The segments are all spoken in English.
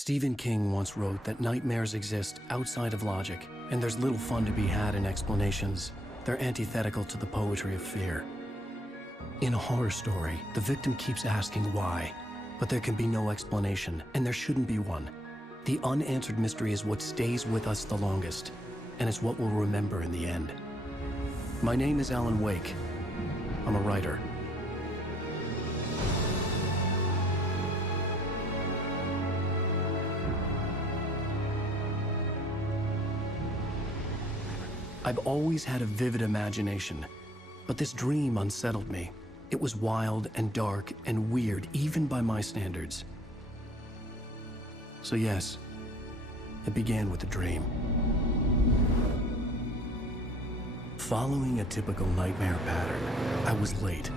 Stephen King once wrote that nightmares exist outside of logic, and there's little fun to be had in explanations. They're antithetical to the poetry of fear. In a horror story, the victim keeps asking why, but there can be no explanation, and there shouldn't be one. The unanswered mystery is what stays with us the longest, and it's what we'll remember in the end. My name is Alan Wake. I'm a writer. I've always had a vivid imagination, but this dream unsettled me. It was wild and dark and weird, even by my standards. So yes, it began with a dream. Following a typical nightmare pattern, I was late,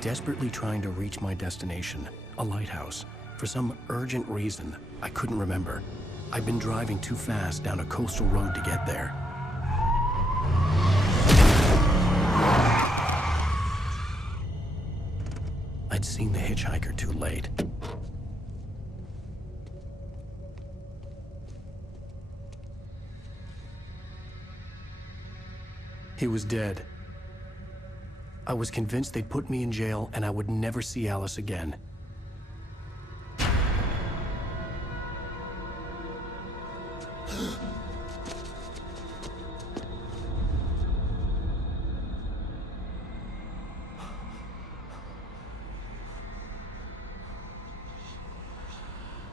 desperately trying to reach my destination, a lighthouse. For some urgent reason, I couldn't remember. I'd been driving too fast down a coastal road to get there. I'd seen the hitchhiker too late. He was dead. I was convinced they'd put me in jail and I would never see Alice again.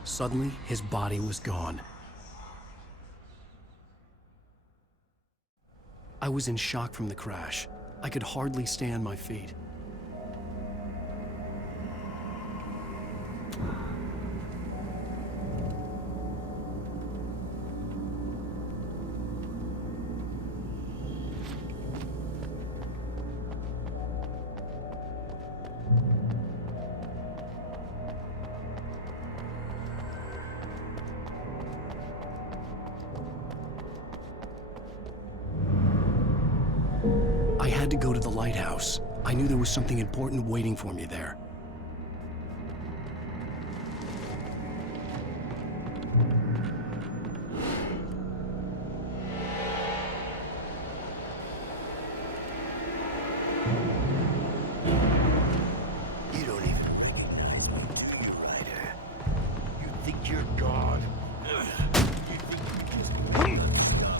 Suddenly, his body was gone. I was in shock from the crash. I could hardly stay on my feet. I had to go to the lighthouse. I knew there was something important waiting for me there. You don't even... Lighter. You think you're God? You think you just... stuff.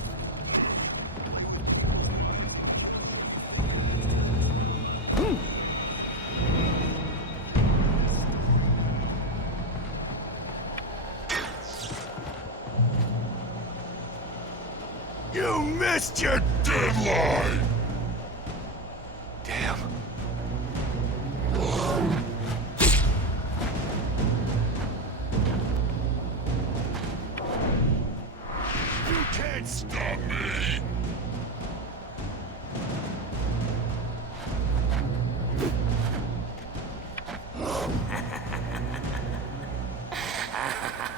You missed your deadline! Damn. You can't stop me!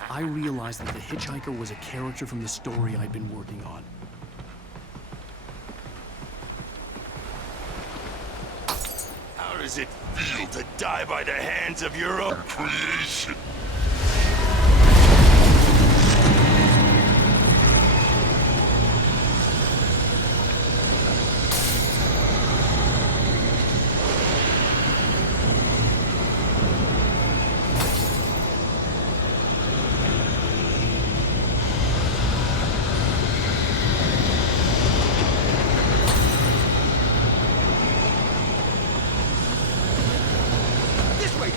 I realized that the hitchhiker was a character from the story I'd been working on. How does it feel to die by the hands of your own creation?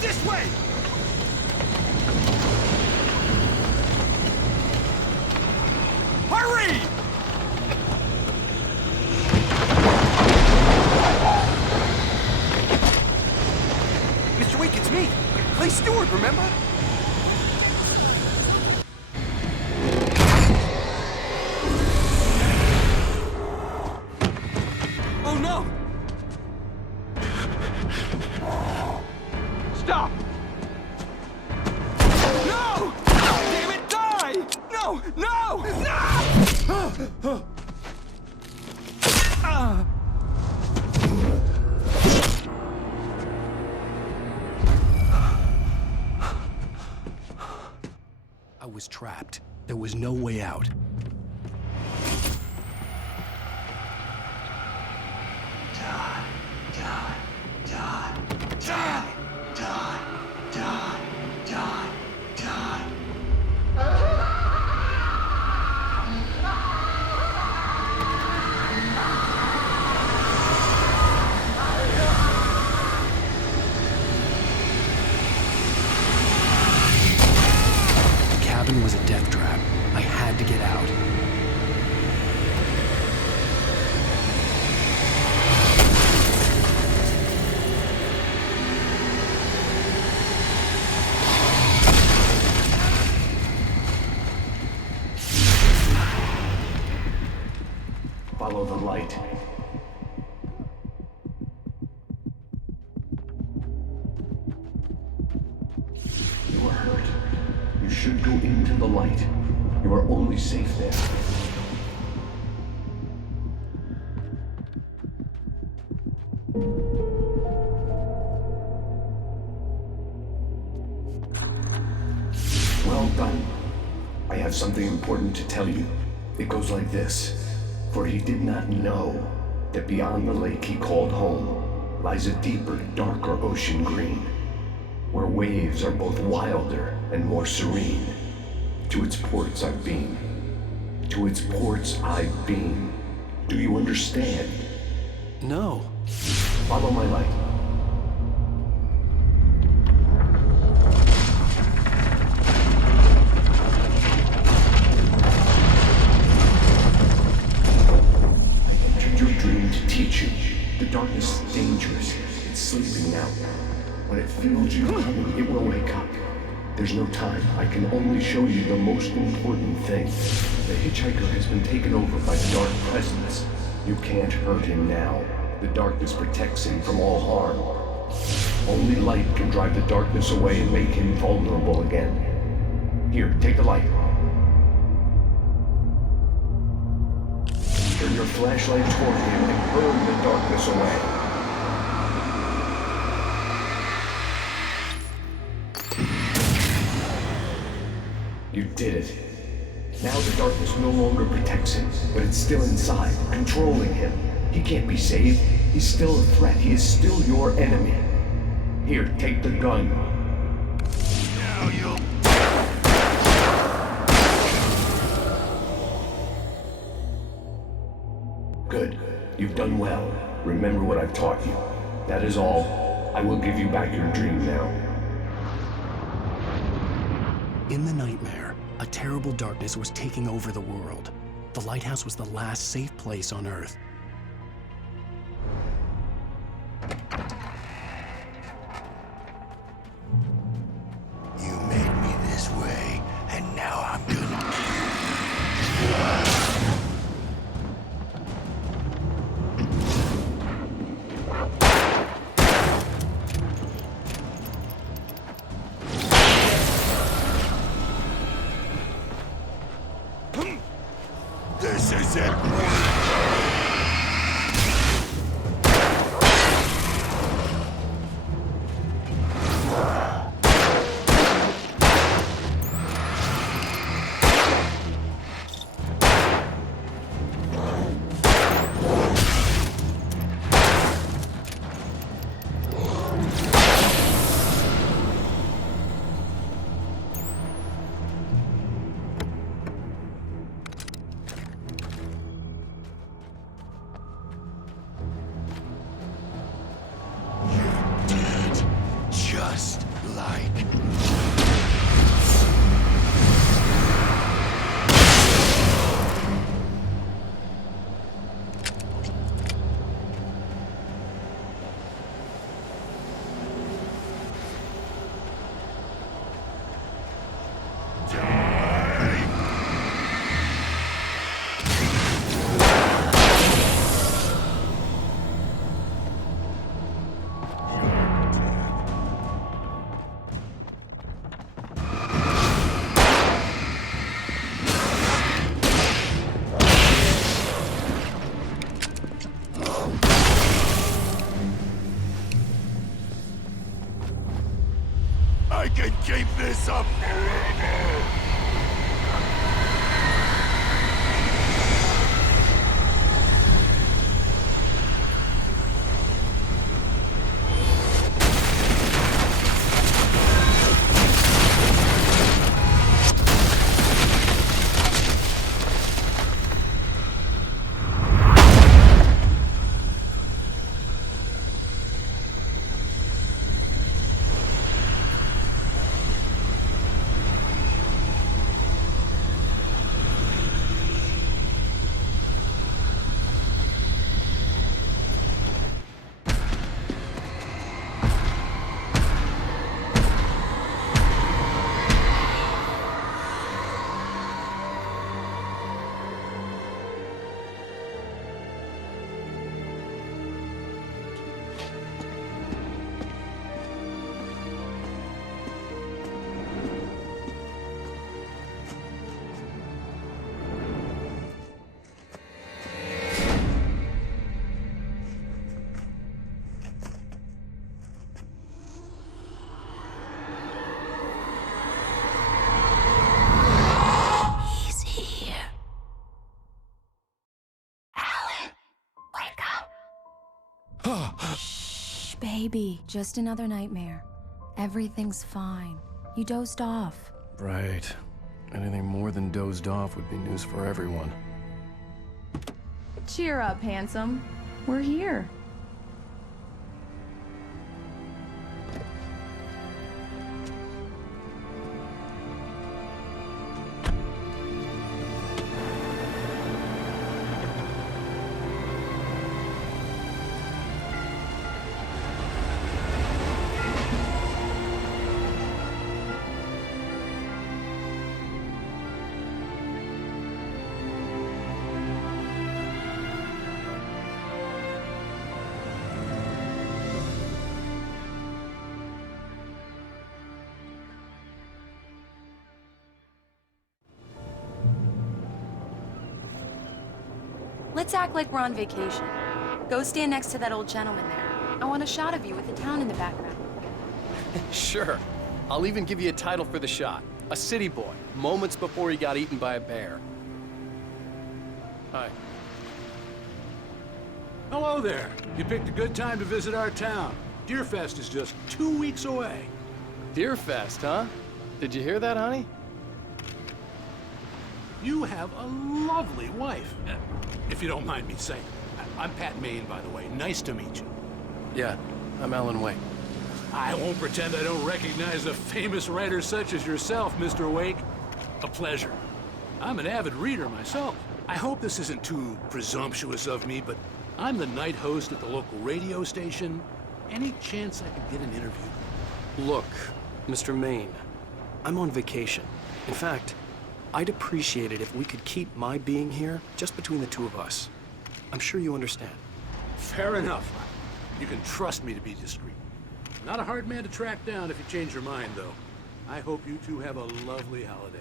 This way! Hurry! Mr. Wake, it's me. Play steward, remember? Oh no! Stop! No! Damn it, die! No! No! No! I was trapped. There was no way out. Die, die, die, die, die, die, die, die. The cabin was a death trap. I had to get out. Follow the light. You are hurt. You should go into the light. You are only safe there. Well done. I have something important to tell you. It goes like this. For he did not know that beyond the lake he called home lies a deeper, darker ocean green, where waves are both wilder and more serene. To its ports I've been. To its ports I've been. Do you understand? No. Follow my light. Teach you. The darkness is dangerous. It's sleeping now. When it feels you coming, it will wake up. There's no time. I can only show you the most important thing. The hitchhiker has been taken over by the dark presence. You can't hurt him now. The darkness protects him from all harm. Only light can drive the darkness away and make him vulnerable again. Here, take the light. Turn your flashlight toward him and burn the darkness away. You did it. Now the darkness no longer protects him, but it's still inside, controlling him. He can't be saved. He's still a threat. He is still your enemy. Here, take the gun. Now you'll... Good. You've done well. Remember what I've taught you. That is all. I will give you back your dream now. In the nightmare, a terrible darkness was taking over the world. The lighthouse was the last safe place on Earth. You made me this way, and now I'm gonna This is it. Just like... I can keep this up forever! Baby, just another nightmare. Everything's fine. You dozed off. Right. Anything more than dozed off would be news for everyone. Cheer up, handsome. We're here. Let's act like we're on vacation. Go stand next to that old gentleman there. I want a shot of you with the town in the background. Sure. I'll even give you a title for the shot. A city boy, moments before he got eaten by a bear. Hi. Hello there. You picked a good time to visit our town. Deerfest is just 2 weeks away. Deerfest, huh? Did you hear that, honey? You have a lovely wife. If you don't mind me saying. I'm Pat Maine, by the way. Nice to meet you. Yeah, I'm Alan Wake. I won't pretend I don't recognize a famous writer such as yourself, Mr. Wake. A pleasure. I'm an avid reader myself. I hope this isn't too presumptuous of me, but I'm the night host at the local radio station. Any chance I could get an interview? Look, Mr. Maine, I'm on vacation. In fact, I'd appreciate it if we could keep my being here just between the two of us. I'm sure you understand. Fair enough. You can trust me to be discreet. Not a hard man to track down if you change your mind, though. I hope you two have a lovely holiday.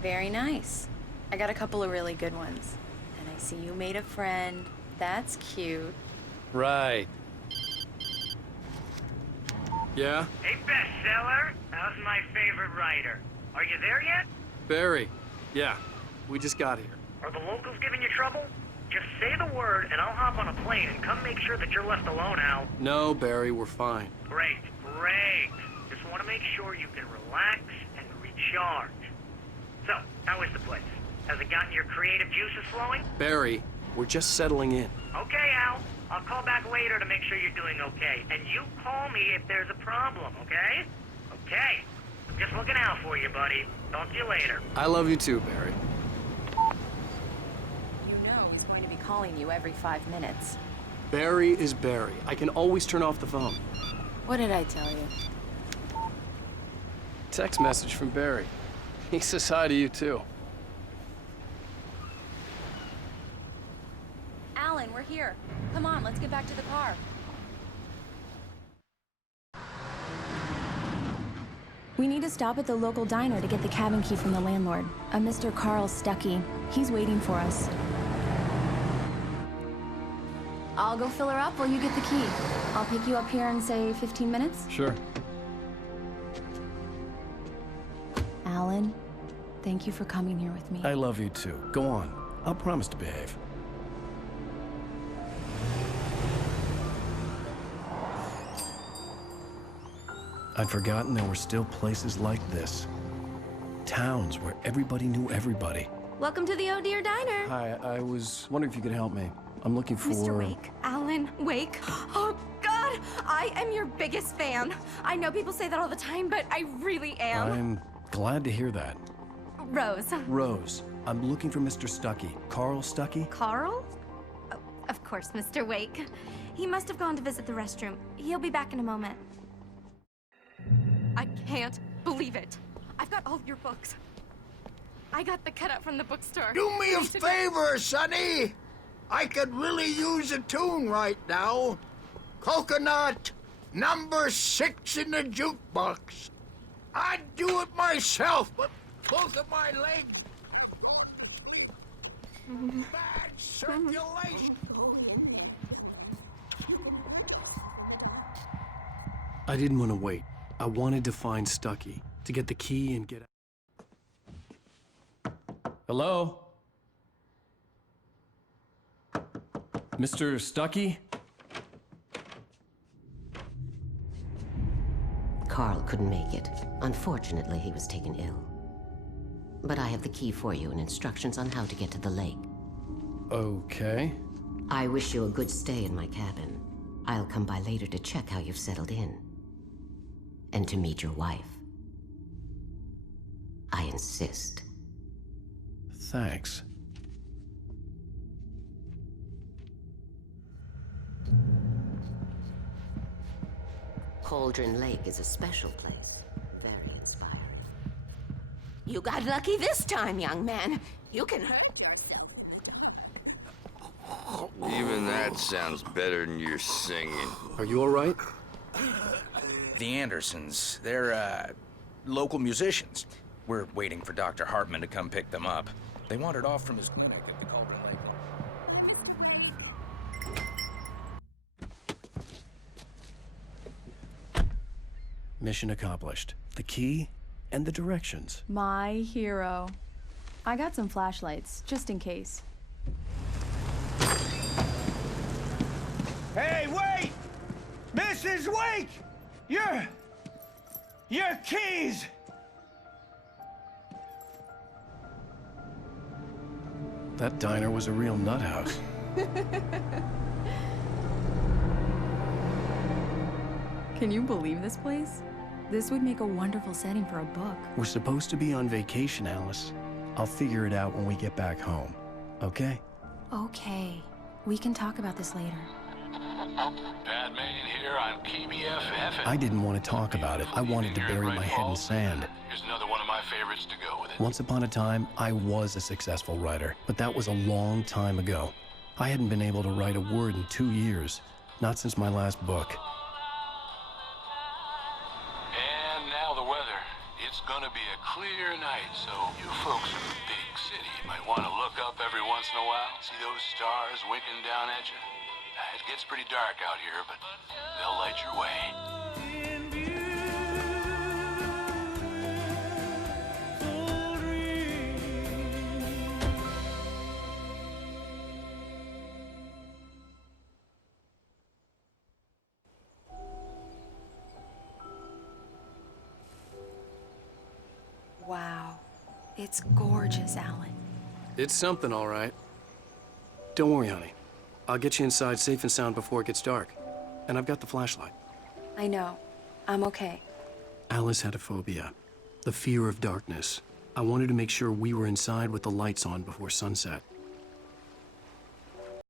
Very nice. I got a couple of really good ones. And I see you made a friend. That's cute. Right. Yeah? Hey, bestseller. How's my favorite writer? Are you there yet? Barry. Yeah. We just got here. Are the locals giving you trouble? Just say the word and I'll hop on a plane and come make sure that you're left alone, Al. No, Barry, we're fine. Great, great. Just want to make sure you can relax and recharge. So, how is the place? Has it gotten your creative juices flowing? Barry, we're just settling in. Okay, Al. I'll call back later to make sure you're doing okay. And you call me if there's a problem, okay? Okay. I'm just looking out for you, buddy. Talk to you later. I love you too, Barry. You know he's going to be calling you every 5 minutes. Barry is Barry. I can always turn off the phone. What did I tell you? Text message from Barry. He says hi to you too. Alan, we're here. Come on, let's get back to the car. We need to stop at the local diner to get the cabin key from the landlord, a Mr. Carl Stuckey. He's waiting for us. I'll go fill her up while you get the key. I'll pick you up here in, say, 15 minutes? Sure. Alan, thank you for coming here with me. I love you too. Go on. I'll promise to behave. I'd forgotten there were still places like this. Towns where everybody knew everybody. Welcome to the Oh Dear Diner. Hi, I was wondering if you could help me. I'm looking for... Mr. Wake, Alan Wake. Oh, God, I am your biggest fan. I know people say that all the time, but I really am. I'm glad to hear that. Rose. Rose, I'm looking for Mr. Stuckey. Carl Stuckey? Carl? Oh, of course, Mr. Wake. He must have gone to visit the restroom. He'll be back in a moment. I can't believe it. I've got all of your books. I got the cutout from the bookstore. Do me a favor, Sonny. I could really use a tune right now. Coconut, number 6 in the jukebox. I'd do it myself, but both of my legs... Bad circulation. I didn't want to wait. I wanted to find Stuckey, to get the key and get out. Hello? Mr. Stuckey? Carl couldn't make it. Unfortunately, he was taken ill. But I have the key for you and instructions on how to get to the lake. Okay. I wish you a good stay in my cabin. I'll come by later to check how you've settled in. And to meet your wife. I insist. Thanks. Cauldron Lake is a special place. Very inspiring. You got lucky this time, young man. You can hurt yourself. Even that sounds better than your singing. Are you all right? The Andersons, they're, local musicians. We're waiting for Dr. Hartman to come pick them up. They wandered off from his clinic at the Cauldron Lake. Mission accomplished. The key and the directions. My hero. I got some flashlights, just in case. Hey, wait! Mrs. Wake! Your keys! That diner was a real nut house. Can you believe this place? This would make a wonderful setting for a book. We're supposed to be on vacation, Alice. I'll figure it out when we get back home. Okay? Okay. We can talk about this later. Pat Main here on KBFF. I didn't want to talk about it. I wanted to bury my head in sand. Here's another one of my favorites to go with it. Once upon a time, I was a successful writer, but that was a long time ago. I hadn't been able to write a word in 2 years. Not since my last book. And now the weather. It's gonna be a clear night, so you folks in the big city might want to look up every once in a while. See those stars winking down at you? It gets pretty dark out here, but they'll light your way. Wow. It's gorgeous, Alan. It's something, all right. Don't worry, honey. I'll get you inside safe and sound before it gets dark. And I've got the flashlight. I know. I'm okay. Alice had a phobia. The fear of darkness. I wanted to make sure we were inside with the lights on before sunset.